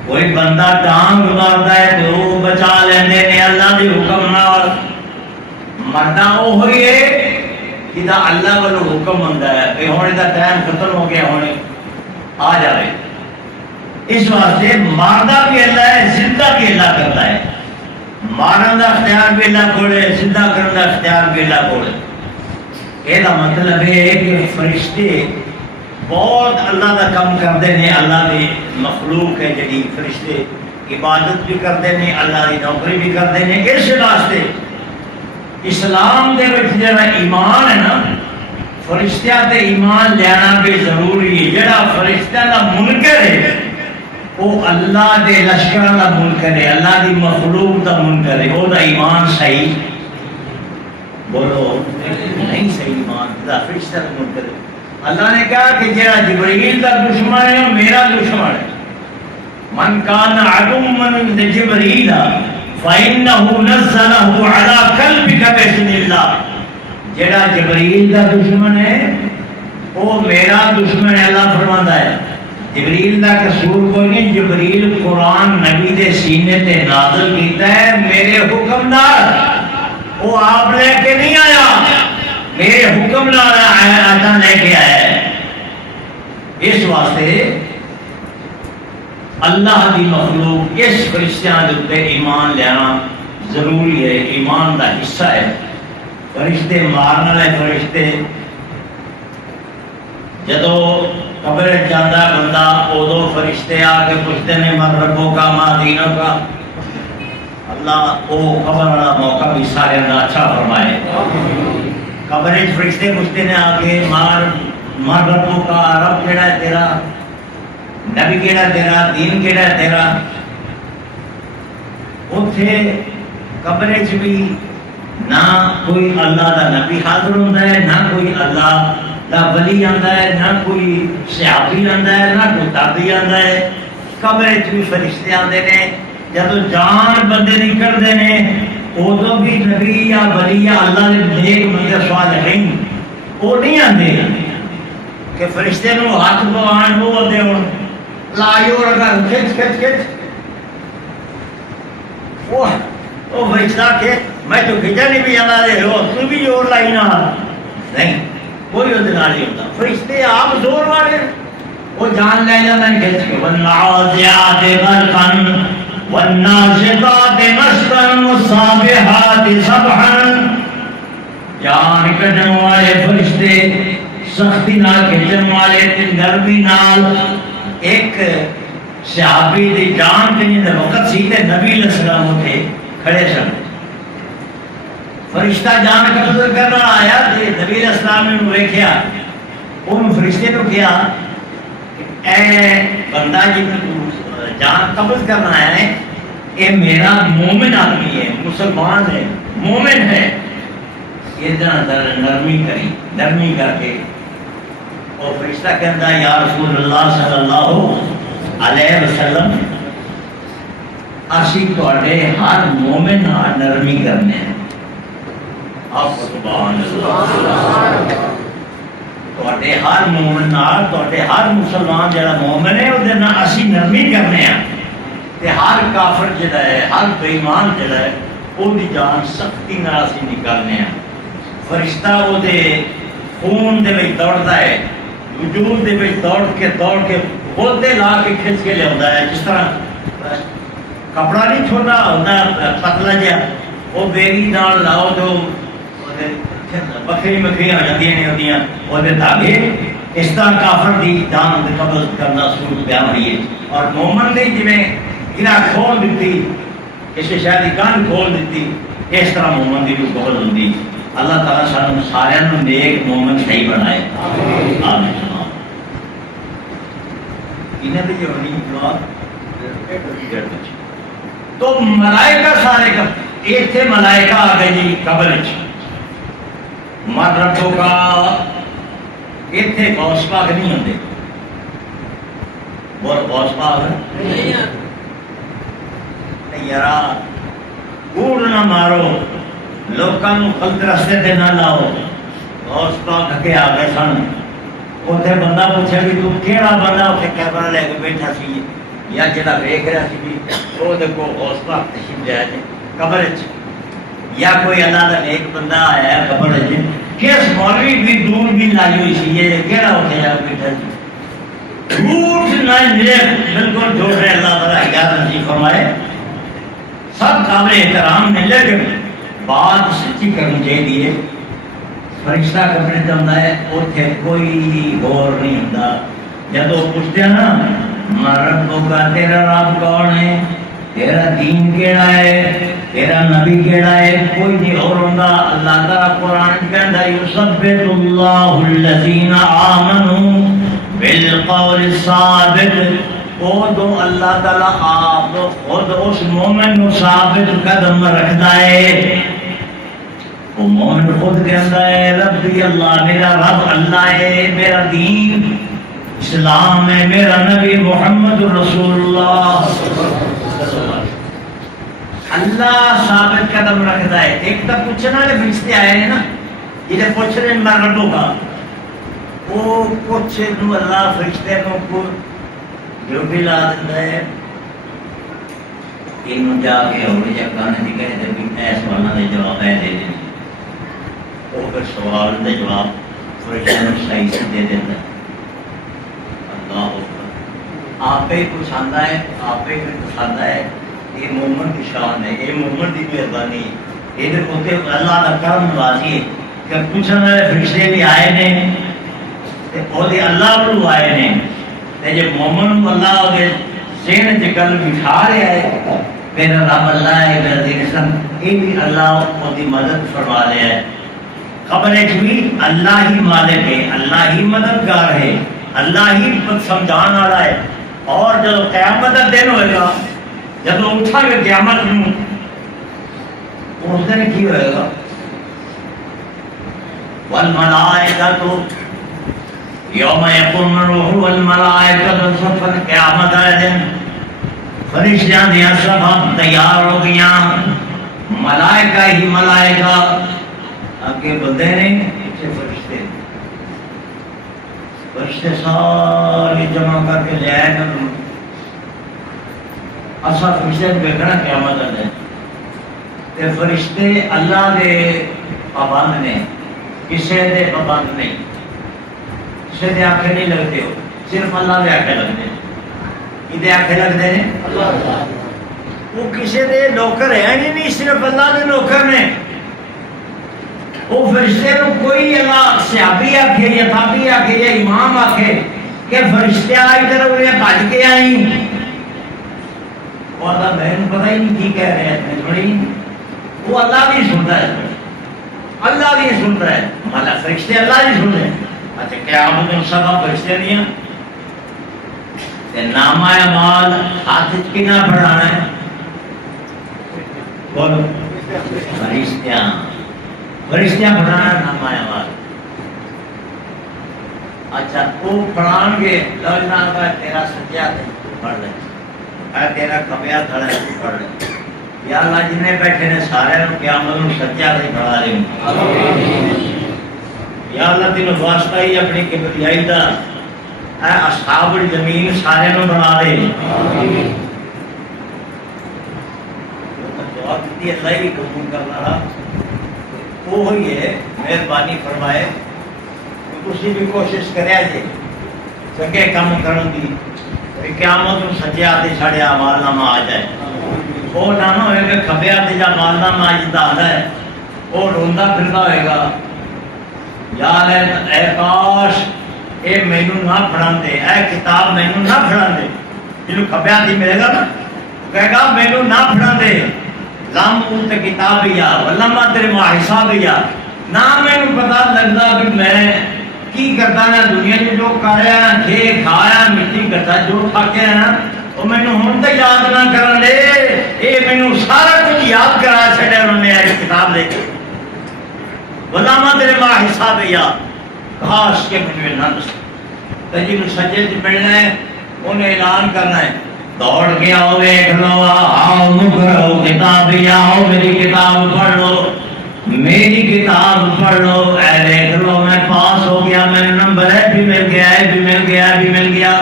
کوئی بندہ ڈانگ ماردا ہے تے وہ بچا لیندے نے اللہ دے حکم نال. مرنا وہ ہوئی ہے جدا اللہ والو حکم ہوندا ہے کہ ہونے دا ٹائم ختم ہو گیا ہونے آ جائے. اس واسطے ماردا بھی اللہ ہے زندہ بھی اللہ کرتا ہے. مارن دا اختیار بھی اللہ کول ہے زندہ کرن دا اختیار بھی اللہ کول ہے. یہ مطلب ہے کہ فرشتے بہت اللہ دا کم کرتے ہیں. اللہ دی مخلوق ہے جڑی فرشتے عبادت بھی کرتے ہیں اللہ دی نوکری بھی کرتے ہیں. اس واسطے اسلام دے وچ جڑا ایمان ہے نا فرشتیاں تے ایمان لینا بھی ضروری ہے. جڑا فرشتیاں دا منکر ہے وہ اللہ دے لشکراں دا منکر ہے. اللہ دی مخلوق دا منکر ہے. وہ دا ایمان صحیح بولو نہیں صحیح ایمان دا فرشتہ دا منکر ہے. اللہ نے کہا کہ جڑا جبرائیل دا دشمن ہے وہ میرا دشمن ہے. من کان عدوا لجبرائیل فإنه نزله على قلبك بإذن الله. جڑا جبرائیل دا دشمن ہے وہ میرا دشمن ہے. اللہ فرماتا ہے جبرائیل دا قصور کوئی نہیں. جبرائیل قرآن نبی دے سینے تے نازل کیتا ہے میرے حکم نال. وہ آپ لے کے نہیں آیا میرے حکم نال آیا لے کے آیا ہے. اس واسطے اللہ دی مخلوق اس فرشتیاں دے اوپر ایمان لینا ضروری ہے. ایمان دا حصہ ہے. فرشتے مارن والے فرشتے جدو قبر جاندہ بندہ ادو فرشتے آ کے پوچھتے ہیں من ربو کا ما دینوں کا. اللہ وہ قبر والا موقع بھی سارے کا اچھا فرمائے. قبر فرشتے پوچھتے نے آ کے مار ربوں کا، رب کیڑا ہے تیرا، نبی کیڑا ہے تیرا، دین کیڑا ہے تیرا. اتنے قبر بھی نہ کوئی اللہ دا نبی حاضر ہوتا ہے، نہ کوئی اللہ دا ولی آتا ہے، نہ کوئی صحابی آتا ہے، نہ کوئی تابعی آتا ہے. قبر بھی فرشتے آتے ہیں. جب جان بندے نکلتے ہیں ادو بھی نبی یا ولی یا اللہ نے نیک بندے صالحین وہ نہیں آتے کہ فرشتے نو ہاتھ پوان وہ آتے ہوں لائیو رکھا کھچ کھچ کھچ وہ فرشتہ کہ میں تو کھچا نہیں بھی آنا دے ہو تو بھی زور لائی نہ نہیں کوئی وہ نال نہیں ہوتا. فرشتے آپ زور والے وہ جان لے جانا ہے کھچ کے والنازعات غرقا والناشطات نشطا والسابحات سبحا. جان کٹن والے فرشتے سختی نال کھچن والے تے نرمی نال. ایک صحابی دی جان کہیں دے وقت سی تے نبی علیہ السلام اٹھے کھڑے سن. فرشتہ جان قبض کرنا آیا تے نبی علیہ السلام نے ویکھیا ان فرشتے کو کیا اے بندہ جی جان قبض کرنا آیا ہے یہ میرا مومن آدمی ہے، مسلمان ہے، مومن ہے. یہ نرمی کری، نرمی کر کے اور فرشتہ کہتا ہے یا رسول اللہ صلی اللہ علیہ وسلم اسی تواڈے ہر مومن نال نرمی کرنے ہیں. آپ سبحان اللہ. تواڈے ہر مومن نال، تواڈے ہر مسلمان جڑا مومن ہے اودے نال اسی نرمی کرنے ہیں تے ہر کافر جڑا ہے، ہر بے ایمان جڑا ہے او دی جان سختی نال اسی نکالنے ہیں. فرشتہ او دے خون دے وچ دوڑدا ہے، وجود دے وچ دوڑ کے بولتے لا کے کھچ کے لیا ہے. جس طرح کپڑا نہیں چھوٹا ہوتا پتلا جہا وہ بیری نال لاؤ تو بکری بکری ہو جاتی ہیں وہ دھاگے. اس طرح کافر دی جان قبض کرنا شروع پیا ہوئی ہے. اور مومن دی جی گرا کھول دیتی، کسی شاید کی گن کھول دیتی، اس طرح مومن دی بھی قبض ہوتی. اللہ تعالیٰ سانو سارے نیک مومن صحیح بنائے. آمین. تو ملائکہ سارے اتنے ملائکہ آ گئے جی قبر مر ربوں کا. اتنے غوث پاک نہیں ہوتے، بول غوث پاک یار کوڑ نہ مارو، لوگوں غلط رستے تے نہ لاؤ. غوث پاک کے آ گئے سن. اتنے بندہ پوچھا بھی تو کہڑا بندہ اتنے کیمرہ لے کے بیٹھا سی یا جڑا ویکھ رہا سی بھی وہ دیکھو غوث پاک تشریف لے آئے قبر یا کوئی اللہ کا نیک بندہ آیا ہے قبر کس مولوی بھی دور بھی لائی ہوئی سی یہ کہڑا اتنے جا بیٹھا سی. جھوٹ نہ نیک بالکل جھوٹ ہے. اللہ تعالیٰ ہدایت نصیب فرمائے. سب قابل احترام نے لیکن بات سچی کرنی چاہیے. فرشتہ کپڑے چاہتا ہے اتنے کوئی غور نہیں ہوتا. جب وہ پوچھتے ہیں نا ربوں کا تیرا رب کون ہے، تیرا دین کیڑا ہے، تیرا نبی کیڑا ہے، کوئی نہیں اور ہوتا. اللہ تعالیٰ قرآن کہتا ہے یثبت اللہ الذین آمنوا بالقول الثابت. وہ تو اللہ تعالیٰ آپ خود اس مومن کو ثابت قدم رکھتا ہے. وہ مومن خود کہتا ہے ربی اللہ، میرا رب اللہ ہے، میرا دین اسلام ہے، میرا نبی محمد رسول اللہ. اللہ ثابت قدم رکھتا ہے. ایک تو پوچھنا والے فرشتے آئے ہیں نا جنہیں پوچھ رہے ہیں مر ربوں کا، وہ کچھ اللہ فرشتے کو جو بھی لا دیتا ہے انہوں جا کے اور جا کہنے کی کہتے ہیں کہ ایس والا دے جواب ہے دے دیں. وہ پھر سوال دے جواب فرشتے نے صحیح سے دے دیتا ہے. آپ ہی کچھ آتا ہے، آپ ہی کچھ آتا ہے. یہ مومن کی شان ہے، یہ مومن کی مہربانی. یہ ہوتے اللہ کا کرم نوازی ہے کہ پوچھنے والے فرشتے بھی آئے نے اور اللہ کو آئے نے. جب مومن کو اللہ ذہن چ گل بٹھا رہا ہے میرا رب اللہ ہے میرا دیکھن یہ بھی اللہ کی مدد فرما رہا ہے خبر ہے بھی اللہ ہی مالک ہے اللہ ہی مددگار ہے اللہ ہی سمجھان والا ہے اور جب قیامت کا دن ہوئے گا جب اٹھا گے قیامت میں اس دن کی ہوئے گا والملائکۃ یوم یقوم الروح والملائکۃ صفا قیامت والے دن فرشتیاں دیا سب تیار ہو گیا ملائکہ ہی ملائکہ آگے بندے نہیں پیچھے فرشتے فرشتے سارے جمع کر کے لے آئے گا اصا فرشتے دیکھنا قیامت والے تے فرشتے اللہ دے پابند نے کسی دے پابند نہیں کسی دے آنکھیں نہیں لگتے ہو صرف اللہ دے آنکھیں لگتے ہیں کدے آنکھیں لگتے ہیں وہ کسی دے نوکر ہے نہیں صرف اللہ دے نوکر نے وہ فرشتے کو کوئی اللہ صحابی آکھے یا تابعی آکھے یا امام آکھے کہ فرشتے ادھر انہیں بھج کے آئی وہ اللہ بہن پتہ ہی نہیں کی کہہ رہے ہیں تھوڑی وہ اللہ بھی سنتا ہے اللہ بھی سنتا ہے مالا فرشتے اللہ بھی سن رہے ہیں اچھا کیا آپ نے سب فرشتے دیا نامہ اعمال ہاتھ کنا پڑھانا ہے بولو فرشتیاں فرشتیاں پڑھانا نامہ اعمال اچھا وہ پڑھان گے لو جناب تیرا سجا ہے پڑھ لے تیرا کھبیا کھڑا ہے پڑھ لے یا اللہ جنہیں بیٹھے نے سارے قیامت میں سجا نہیں پڑھا رہے یا اللہ تینوں واسطہ ہی اپنی کبریائی دا اے اصحاب الجمین سارے نو بنا دے دعا کی اللہ ہی قبول کر رہا وہ ہوئی ہے مہربانی فرمائے کسی بھی کوشش کرے جے چنگے کام کرن دی قیامت نو سجے آتے ساڑے اعمال نامہ آ جائے وہ نہ ہوئے کہ کھبے آتے جا مال نامہ آجتا آتا ہے وہ روندا پھردا ہوئے گا یار اے کاش اے مینو نہ پڑھا دے اے کتاب مینو نہ پڑھا دے جنہوں کھبیا تھی ملے گا نا کہے گا مینو نہ پڑھا دے لام اونت کتاب یا ولما تیرے محساب یا نہ مینو پتا لگتا کہ میں کی کرتا نا دنیا میں جو کریا کھے کھایا مٹی کرتا جو کھا کے ہے نا وہ مینو ہوں تو یاد نہ کر لے اے مینو سارا کچھ یاد کرا چھڑے انہوں نے ایک کتاب لے کے ولما تیرے محساب یا کاش کے مجھے نہ تجیب سجے سے پڑھنا ہے انہیں اعلان کرنا ہے دوڑ کے آؤ دیکھ لو آؤ مکرو کتاب آؤ میری کتاب پڑھ لو میری کتاب پڑھ لو اے دیکھ لو میں پاس ہو گیا میں نمبر ہے بھی مل گیا ہے بھی مل گیا بھی مل گیا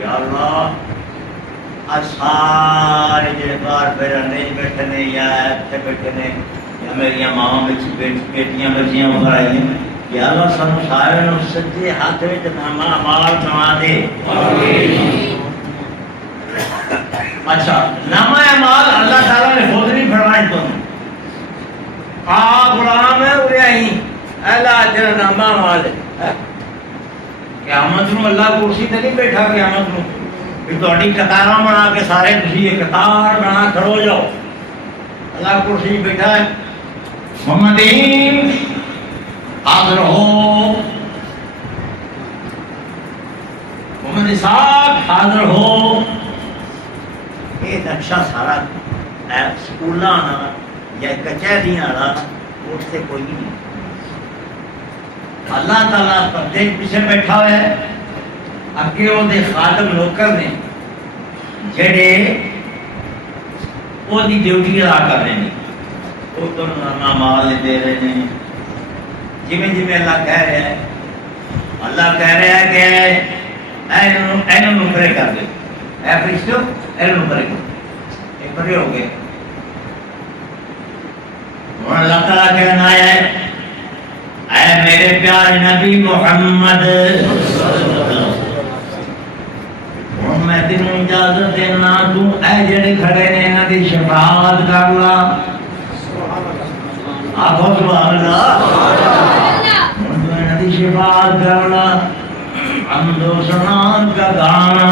یا اللہ آج سارے جڑے بار بیٹھے بیٹھے نے یا ایتھے بیٹھے نے یا میری ماں بیٹیاں بچیاں ابھر آئی ہیں یا اللہ سانو سارے نو سچے ہاتھ وچ نامہ اعمال بنا دے اچھا نامہ اعمال اللہ تعالی نے خود نہیں فرمایا تم آ غلام ہے اڑے آئی اللہ تیرا نامہ اعمال ہے قیامت نو اللہ کرسی تے نہیں بیٹھا قیامت نو کہ تہاڈی قطاراں بنا کے سارے تسی ایک قطار بنا کھڑو جاؤ اللہ کرسی بیٹھا ہے محمدین حاضر ہو محمد صاحب حاضر ہو یہ نقشہ سارا سکولاں یا کچہریاں اٹھتے کوئی نہیں اللہ تعالیٰ پردے پیچھے بیٹھا ہوا ہے اگے وہ خادم نوکر نے جڑے وہ ڈیوٹی ادا کر رہے ہیں وہ تو مال دے رہے ہیں جمیں جمیں اللہ کہہ رہا ہے اللہ کہہ رہا ہے کہ اینو نکرے کر دے اے فرشتو اینو نکرے کر دے ایک پرے ہو گئے اور اللہ تعالیٰ کہنا ہے اے میرے پیارے نبی محمد میں تینوں اجازت دینا تو اے جڑے کھڑے نے انہاں دی شفاعت کر لا آپ سبحان اللہ انہاں دی شفاعت کر لا حمد و ثنا کا گانا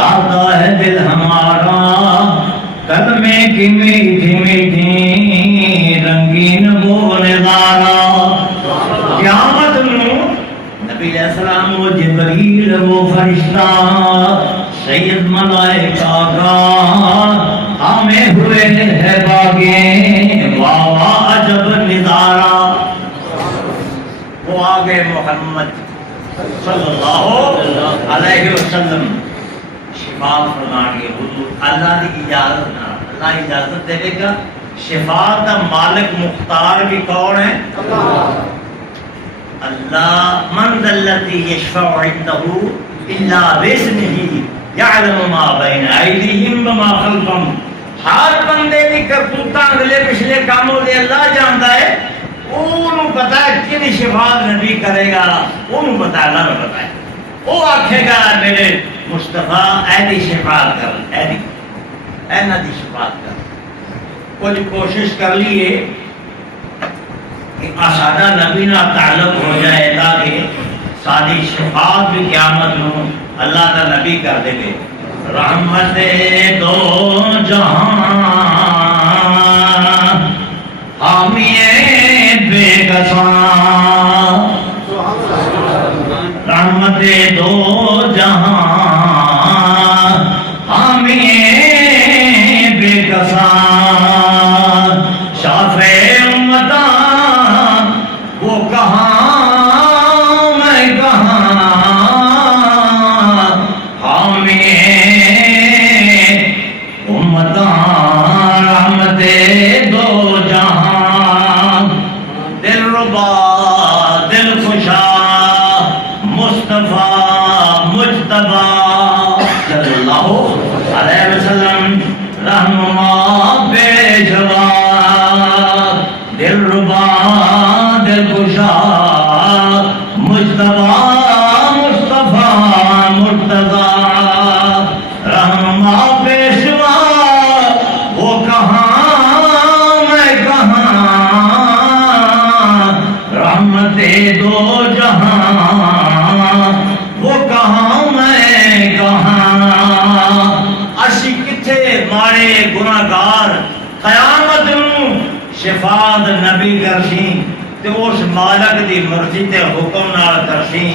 گاتا ہے دل ہمارا کلمے کی میٹھی میٹھی رنگین وہ نظارہ قیامت نو نبی علیہ السلام وہ جبریل وہ فرشتہ سید ملائکہ کا ہمیں ہوئے ہے باغے واہ واہ عجب نظارہ وہ آگے محمد صلی اللہ علیہ وسلم شفا فرمانے حضور اللہ کی اجازت نہ اللہ اجازت دے گا شفا کا مالک مختار بھی کون ہے اللہ من ذا الذی یشفع عنده الا باذنہ یعلم ما بین ایدیہم وما خلفہم ہر بندے دی کرتوتاں اگلے پچھلے کاموں دے اللہ جاندا ہے اونوں پتہ ہے کن شفا نبی کرے گا اونوں پتہ اللہ نوں پتہ ہے وہ آکھے گا میرے مصطفیٰ ایدی شفاعت کر اینا دی شفاعت کر کچھ کوشش کر لیے کہ سادہ نبی نہ تعلق ہو جائے تاکہ ساری شفاعت بھی قیامت نو اللہ کا نبی کر دے گے رحمت دو جہاں حامی بے کساں رحمت دو جہاں حامی بے کساں شافع امتاں وہ کہاں میں کہاں حامی امتاں رحمت دو جہاں دل ربا دل خوشا مصطفیٰ مجتبی صلی اللہ علیہ وسلم رہنما بے جواب دل ربا دل خوشا مجتبی مصطفیٰ مرتضی رہنما پیشوا وہ کہاں میں کہاں رحمت دو جہاں وہ کہاں میں کہاں اسی کتھے مارے گناہگار قیامت نو شفاعت نبی کرسی تے اس مالک دی مرضی تے حکم نال کرسی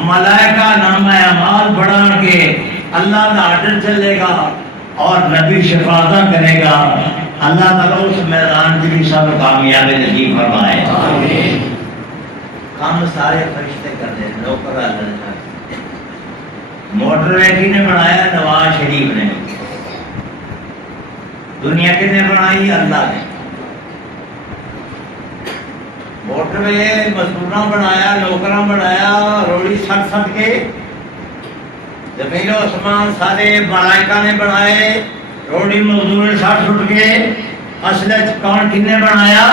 ملائکہ نامہ اعمال پڑھان کے اللہ کا آرڈر چلے گا اور نبی شفاعت کرے گا اللہ تعالیٰ اس میدان کی بھی سب کامیابی نصیب فرمائے آمین کام سارے فرشتے کر دیں نوکر اللہ موٹر وے کی نے بنایا نواز شریف نے دنیا کی نے بنائی اللہ نے موٹر وے مزدوراں بنایا نوکراں بنایا روڑی سٹ سٹ کے زمین و آسمان سارے ملائکہ نے بنائے روڑی مزدور سٹ سٹ کے اصل کون کن نے بنایا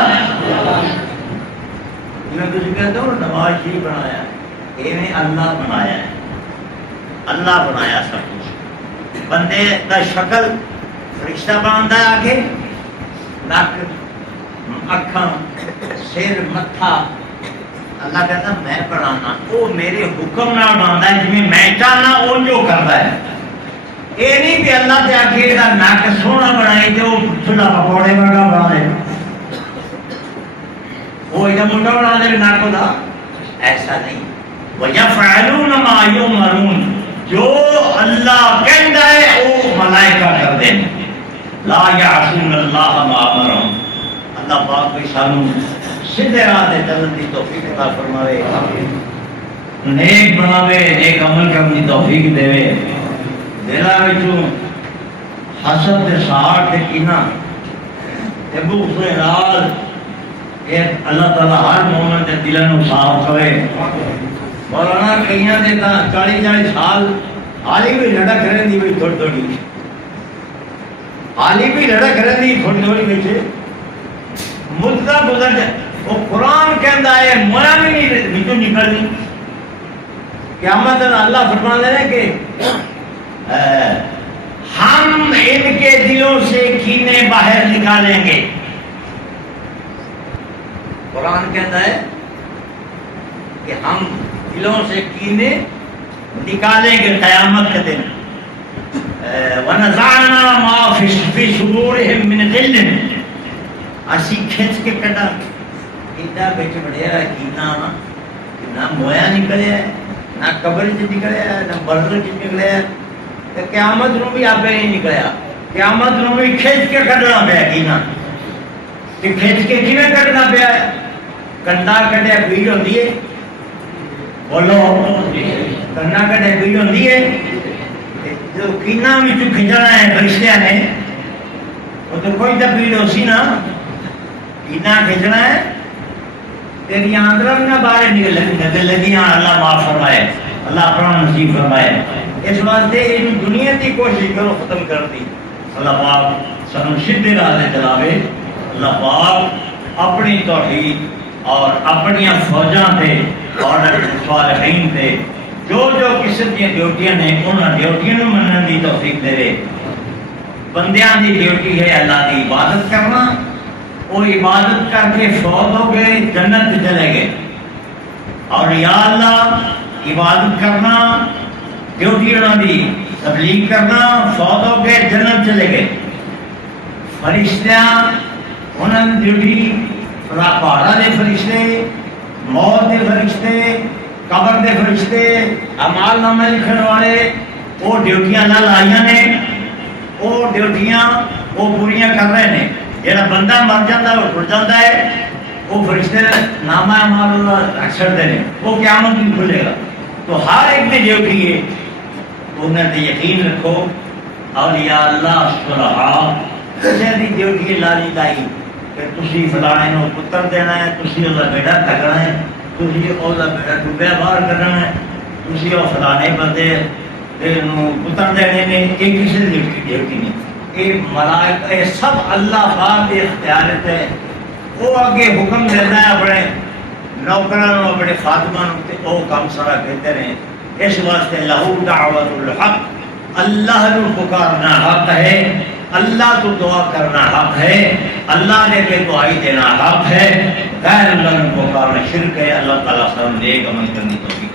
تجھے کہتے ہو نواز شریف بنایا انہیں اللہ بنایا ہے اللہ بنایا سب کچھ بندے کا شکل فرشتہ باندھا ہے آگے نک اکھاں سر متھا اللہ کہتا میں بنانا وہ میرے حکم نہ باندھا ہے جی میں چاہنا وہ جو کرتا ہے یہ نہیں کہ اللہ تے آگے دا نک سونا بنائی تے وہ چھلا پکوڑے ورگا بنا دے وہ ایک منڈا بنا دے نک دا ایسا نہیں وَيَفْعَلُونَ مَا يُؤْمَرُونَ جو اللہ کہندا ہے وہ ملائکہ کر دیں لا يعصون اللہ ما امرهم اللہ پاک بھی سانو سیدھے راہ تے چلن دی توفیق عطا فرماوے نیک بناوے نیک عمل کرن دی توفیق دے دلاں وچوں حسد تے ساڑ تے کینہ تے بغض تے نال اے اللہ تعالی ہر مومن دے دلاں نوں صاف کرے مولانا کئیاں دے تاں 40 سال حالی بھی لڑک رہندی ہوئی تھوڑی تھوڑی حالی بھی لڑک رہندی تھوڑی تھوڑی وچ مدت گزر جائے وہ قرآن کہندا ہے مویا بھی نہیں وچوں نکلنی قیامت اللہ فرما دے رہے کہ ہم ان کے دلوں سے کینے باہر نکالیں گے قرآن کہتا ہے کہ ہم دلوں سے کینے نکالیں گے قیامت کے دن ونزعنا ما في صدورهم من غل اسی کھچ کے کٹا ایڈا بچ بڑیا کینا نہ مویا نکلیا نہ قبر چ نکلیا نہ برزخ چ نکلیا تے قیامت نو بھی آپے نہیں نکلیا قیامت نو بھی کھچ کے کٹنا پیا کینا کہ کھچ کے کیویں کٹنا پیا کنڈا کٹیا پیڑ ہوندی ہے بولو کنڈا کٹیا پیڑ ہوندی ہے جو کینا وچ کھچنا ہے فرشتیاں نے وہ تو کوئی تو پیڑ ہو سی نا کینا کھچنا ہے تیری آندرم نہ باہر نکل لگیاں اللہ معاف فرمائے اللہ اپنا نصیب فرمائے اس واسطے یہ دنیا کی کوشش کرو ختم کر دی اللہ پاک سانو سیدھے راہ تے چلاوے اللہ پاک اپنی توحید اور اپنی فوجاں تے اور صالحین تے جو جو قسم کی ڈیوٹیاں نے انہاں ڈیوٹیاں نوں منن دی توفیق دے رہے بندیاں دی ڈیوٹی ہے اللہ کی عبادت کرنا وہ عبادت کر کے فوت ہو گئے جنت چلے گئے اور یا اللہ عبادت کرنا ڈیوٹی انہوں دی تبلیغ کرنا فوت ہو گئے جنت چلے گئے فرشتیاں انہوں نے ڈیوٹی پہاڑا دے فرشتے موت دے فرشتے قبر دے فرشتے اعمال نامہ لکھن والے وہ ڈیوٹیاں نہ لائیاں نے وہ ڈیوٹیاں وہ پوریاں کر رہے ہیں جہاں بندہ مر جاتا ہے وہ ٹر جاتا ہے وہ فرشتے نامہ اعمال اللہ رکھ چھڑتے ہیں وہ قیامت نہیں کھلے گا تو ہر ایک نے ڈیوٹی ہے انہیں تے یقین رکھو اولیاء اللہ صلحاء کسی دی ڈیوٹی لالی لائی کہ تسی فلانے نو پتر دینا ہے تسی اولا بیٹا تکنا ہے تسی اولا بیٹا ڈوبیا باہر کرنا ہے تسی او فلانے بندے نو پتر دینے نے یہ کسی دی ڈیوٹی نہیں یہ ملائکہ یہ سب اللہ پاک کے اختیارات ہے وہ آگے حکم دیتا ہے اپنے نوکرانوں اپنے خادمانوں تے وہ کام سارا کہتے رہے اس واسطے لہو دعوت الحق اللہ کو پکارنا حق ہے اللہ تو دعا کرنا حق ہے اللہ نے کے دعائی دینا حق ہے غیر اللہ کو پکارنا شرک ہے اللہ تعالیٰ سے نیک عمل کرنی توفیق